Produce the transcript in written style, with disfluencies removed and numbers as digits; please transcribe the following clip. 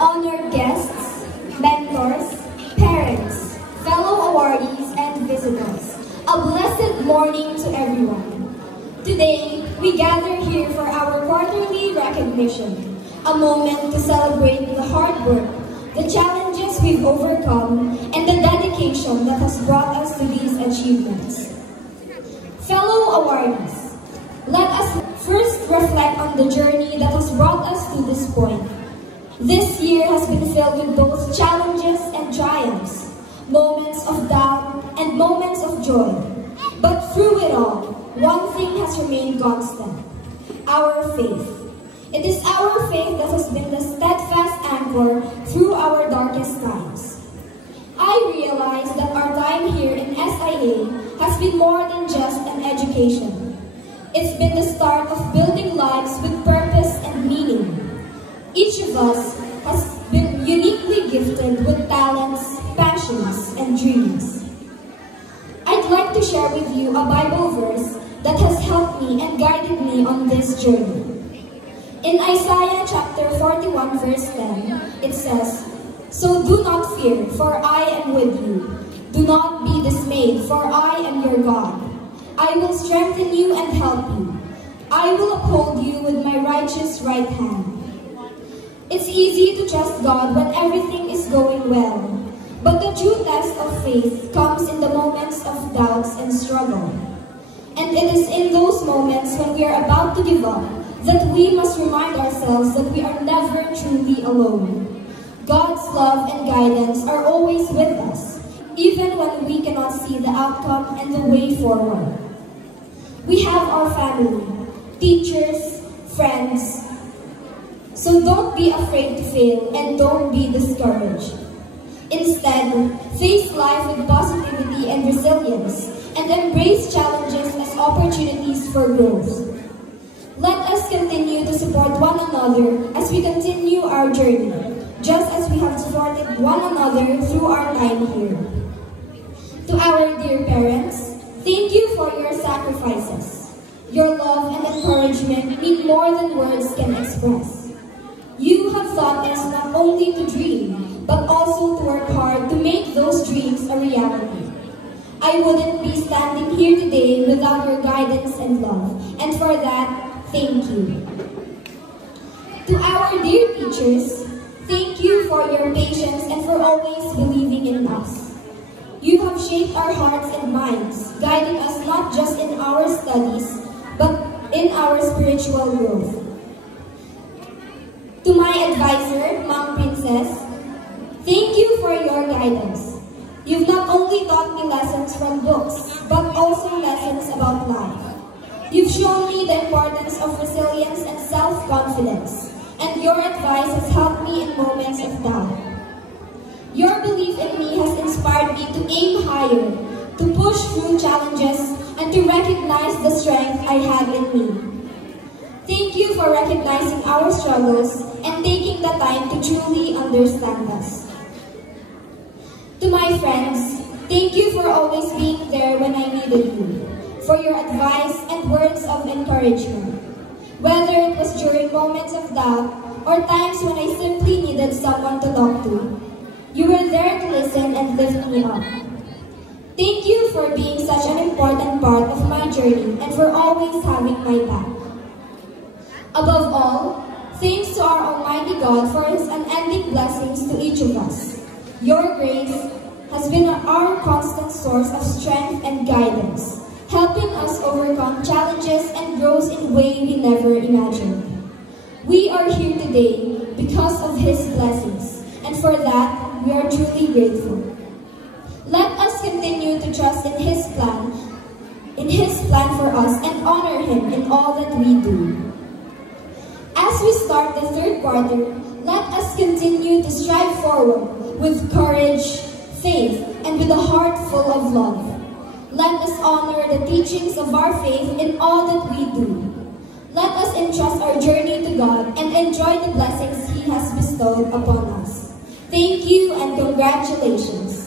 honored guests, mentors, parents, fellow awardees, and visitors. A blessed morning to everyone. Today, we gather here for our quarterly recognition, a moment to celebrate the hard work, the challenges we've overcome, and the dedication that has brought us to these achievements. Fellow awardees, let us first reflect on the journey that has brought us to this point. This year has been filled with both challenges and triumphs, moments of doubt and moments of joy. But through it all, one thing has remained constant: our faith. It is our faith that has been the steadfast anchor through our darkest times. I realize that our time here in SIA has been more than just an education. It's been the start of building lives with purpose and meaning. Each of us has been uniquely gifted with talents, passions, and dreams. I'd like to share with you a Bible verse that has helped me and guided me on this journey. In Isaiah chapter 41 verse 10, it says, "So do not fear, for I am with you. Do not be dismayed, for I am your God. I will strengthen you and help you. I will uphold you with my righteous right hand." It's easy to trust God when everything is going well, but the true test of faith comes in the moments of doubts and struggle. And it is in those moments when we are about to give up that we must remind ourselves that we are never truly alone. God's love and guidance are always with us, even when we cannot see the outcome and the way forward. We have our family, teachers, friends. So don't be afraid to fail and don't be discouraged. Instead, face life with positivity and resilience and embrace challenges as opportunities for growth. Let us continue to support one another as we continue our journey, just as we have supported one another through our time here. To our dear parents, thank you for your sacrifices. Your love and encouragement mean more than words can express. You have taught us not only to dream, but also to work hard to make those dreams a reality. I wouldn't be standing here today without your guidance and love, and for that, thank you. To our dear teachers, thank you for your patience and for always believing in us. You have shaped our hearts and minds, guiding us not just in our studies, but in our spiritual growth. To my advisor, Ma'am Princess, thank you for your guidance. You've not only taught me lessons from books, but also lessons about life. You've shown me the importance of resilience and self-confidence, and your advice has helped me in moments of doubt. Your belief in me has inspired me to aim higher, to push through challenges, and to recognize the strength I have in me. Thank you for recognizing our struggles and taking the time to truly understand us. To my friends, thank you for always being there when I needed you, for your advice and words of encouragement. Whether it was during moments of doubt or times when I simply needed someone to talk to, you were there to listen and lift me up. Thank you for being such an important part of my journey and for always having my back. Above all, thanks to our Almighty God for His unending blessings to each of us. Your grace has been our constant source of strength and guidance, helping us overcome challenges and grow in ways we never imagined. We are here today because of His blessings, and for that, we are truly grateful. Let us continue to trust in His plan for us, and honor Him in all that we do. As we start the third quarter, let us continue to strive forward with courage, faith, and with a heart full of love. Let us honor the teachings of our faith in all that we do. Let us entrust our journey to God and enjoy the blessings He has bestowed upon us. Thank you and congratulations.